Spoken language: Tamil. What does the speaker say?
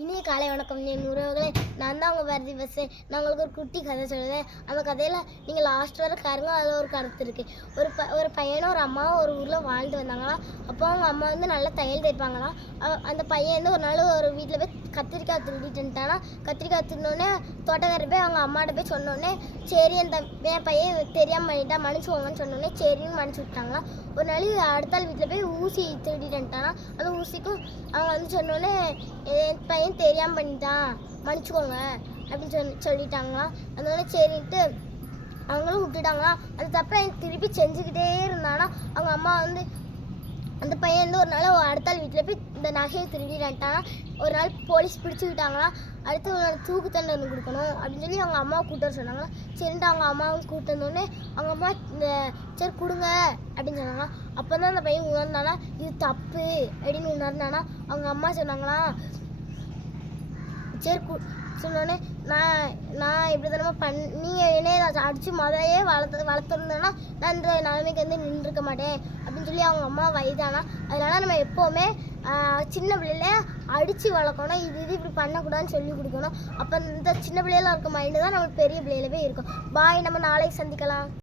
இனிய காலை வணக்கம் என் உறவுகளே. நான் தான் உங்கள் பாரதி பேசுகிறேன். நான் உங்களுக்கு ஒரு குட்டி கதை சொல்லுவேன். அந்த கதையில் நீங்கள் லாஸ்ட் வரை பாருங்க. அதில் ஒரு கருத்து இருக்குது. ஒரு பையனும் ஒரு அம்மாவும் ஒரு ஊரில் வாழ்ந்து வந்தாங்களாம். அப்போ அவங்க அம்மா வந்து நல்லா தையல் தைப்பாங்களாம். அந்த பையன் வந்து ஒரு நாள் ஒரு வீட்டில் போய் கத்திரிக்காய் திருடிட்டுட்டானா. கத்திரிக்காய் திருடினோடனே தோட்டக்காரர் போய் அவங்க அம்மாட்ட போய் சொன்னோடனே சரி என் பையன் தெரியாமல் பண்ணிட்டா மன்னிச்சுவோங்கன்னு சொன்னோடனே சரின்னு மன்னிச்சு விட்டாங்களாம். ஒரு நாள் அடுத்த நாள் வீட்டில் போய் ஊசி திருடிட்டுட்டானா. அந்த ஊசிக்கும் அவங்க வந்து சொன்னோடனே என் பையன் தெரியாமல் பண்ணிட்டான் மன்னிச்சுக்கோங்க அப்படின்னு சொல்லிட்டாங்களாம். அதனால சரின்ட்டு அவங்களும் விட்டுட்டாங்களாம். அதுக்கப்புறம் திருப்பி செஞ்சுக்கிட்டே இருந்தானா. அவங்க அம்மா வந்து அந்த பையன் வந்து ஒரு நாள் அடுத்த நாள் வீட்டில் போய் இந்த நகையை திருடிட்டானா. ஒரு நாள் போலீஸ் பிடிச்சிக்கிட்டாங்களாம். அடுத்து ஒரு நாள் தூக்கு தண்டனை கொடுக்கணும் அப்படின்னு சொல்லி அவங்க அம்மாவை கூட்ட சொன்னாங்களா. சரின்ட்டு அவங்க அம்மாவும் கூட்டு வந்தோடனே அவங்க அம்மா இந்த சரி கொடுங்க அப்படின்னு சொன்னாங்களா. அப்போ தான் அந்த பையன் உணர்ந்தானா இது தப்பு அப்படின்னு உணர்ந்தானா. அவங்க அம்மா சொன்னாங்களா சரி சொன்னோடனே நான் இப்படி தானே நீங்கள் என்னைய அடித்து முதலையே வளர்த்துருந்தேன்னா நான் இந்த நிலைமைக்கு வந்து நின்றுருக்க மாட்டேன் அப்படின்னு சொல்லி அவங்க அம்மா வயதானா. அதனால நம்ம எப்போவுமே சின்ன பிள்ளையில அடித்து வளர்க்கணும். இது இப்படி பண்ணக்கூடாதுன்னு சொல்லி கொடுக்கணும். அப்போ இந்த சின்ன பிள்ளையில இருக்க மைண்டு தான் நம்ம பெரிய பிள்ளையில போய் இருக்கும். பாய், நம்ம நாளைக்கு சந்திக்கலாம்.